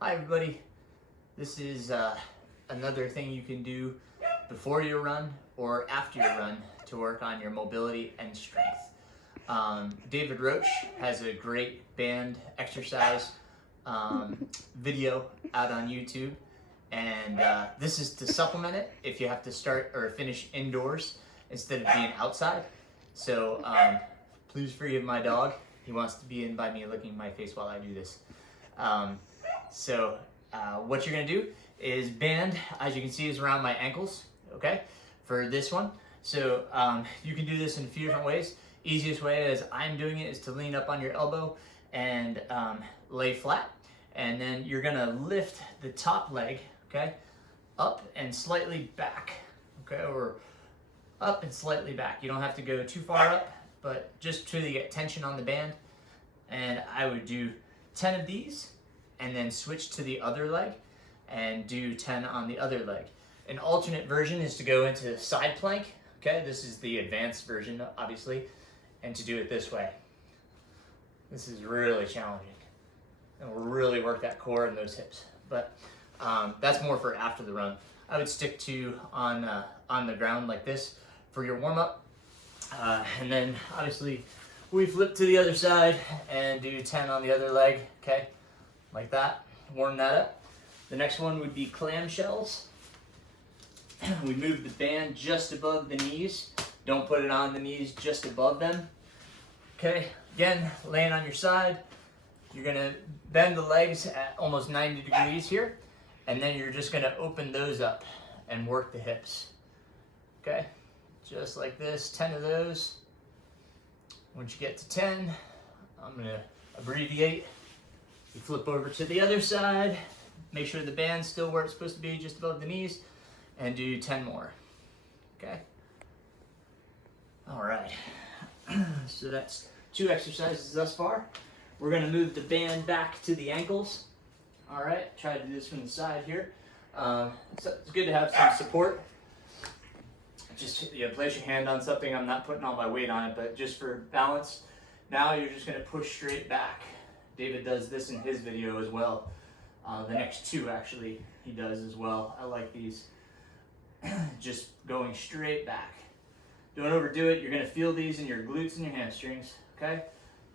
Hi everybody, this is another thing you can do before you run or after you run to work on your mobility and strength. David Roach has a great band exercise video out on YouTube, and this is to supplement it if you have to start or finish indoors instead of being outside. So please forgive my dog. He wants to be in by me licking my face while I do this. What you're gonna do is band, as you can see, is around my ankles, okay, for this one. So you can do this in a few different ways. Easiest way as I'm doing it is to lean up on your elbow and lay flat. And then you're gonna lift the top leg, okay, up and slightly back, okay, or up and slightly back. You don't have to go too far up, but just to get tension on the band. And I would do 10 of these and then switch to the other leg and do 10 on the other leg. An alternate version is to go into side plank, okay? This is the advanced version, obviously, and to do it this way. This is really challenging. And we'll really work that core and those hips. But that's more for after the run. I would stick to on the ground like this for your warm up. And then obviously we flip to the other side and do 10 on the other leg, okay? Like that, warm that up. The next one would be clamshells. We move the band just above the knees. Don't put it on the knees, just above them. Okay, again, laying on your side. You're gonna bend the legs at almost 90 degrees here, and then you're just gonna open those up and work the hips. Okay, just like this, 10 of those. Once you get to 10, I'm gonna abbreviate. You flip over to the other side, make sure the band's still where it's supposed to be, just above the knees, and do 10 more, okay? All right, so that's 2 exercises thus far. We're gonna move the band back to the ankles. All right, try to do this from the side here. So it's good to have some support. Just place your hand on something. I'm not putting all my weight on it, but just for balance. Now you're just gonna push straight back. David does this in his video as well. The next 2 actually he does as well. I like these. Just going straight back. Don't overdo it. You're gonna feel these in your glutes and your hamstrings, okay?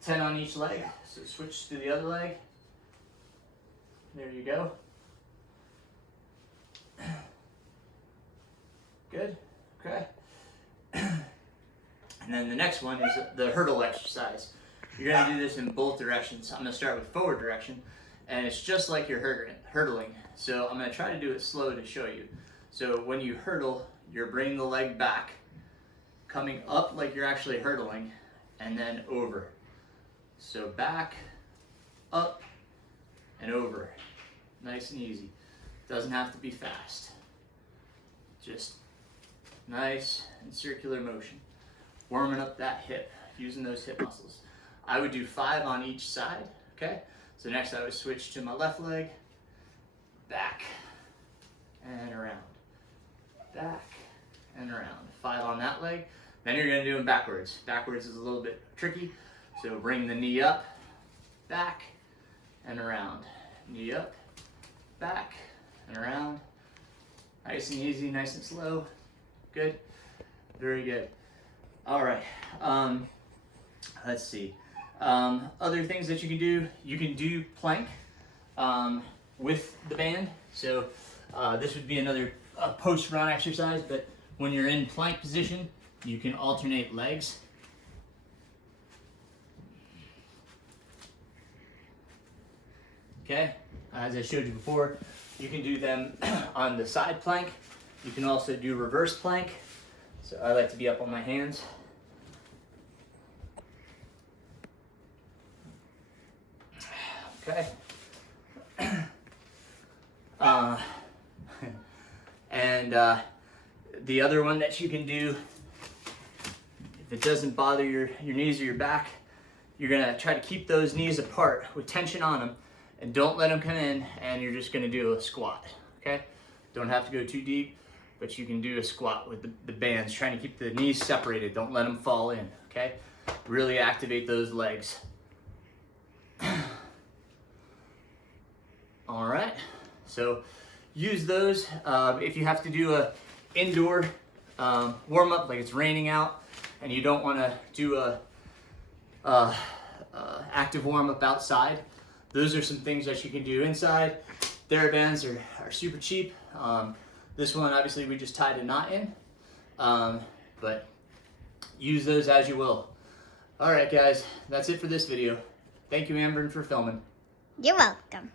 10 on each leg, so switch to the other leg. There you go. Good, okay. And then the next one is the hurdle exercise. You're gonna do this in both directions. I'm gonna start with forward direction, and it's just like you're hurdling. So I'm gonna try to do it slow to show you. So when you hurdle, you're bringing the leg back, coming up like you're actually hurdling, and then over. So back, up, and over. Nice and easy. Doesn't have to be fast. Just nice and circular motion. Warming up that hip, using those hip muscles. I would do 5 on each side, okay? So next I would switch to my left leg, back, and around. Back, and around. 5 on that leg. Then you're gonna do them backwards. Backwards is a little bit tricky, so bring the knee up, back, and around. Knee up, back, and around. Nice and easy, nice and slow. Good, very good. All right, let's see. Other things that you can do plank with the band. So this would be another post-run exercise, but when you're in plank position, you can alternate legs. Okay, as I showed you before, you can do them on the side plank. You can also do reverse plank. So I like to be up on my hands. Okay. The other one that you can do, if it doesn't bother your knees or your back, you're gonna try to keep those knees apart with tension on them, and don't let them come in, and you're just gonna do a squat, okay? Don't have to go too deep, but you can do a squat with the bands, trying to keep the knees separated. Don't let them fall in, okay? Really activate those legs. All right, so use those if you have to do a indoor warm up, like it's raining out and you don't want to do a active warm up outside. Those are some things that you can do inside. TheraBands are super cheap. This one, obviously, we just tied a knot in, but use those as you will. All right, guys, that's it for this video. Thank you, Amber, for filming. You're welcome.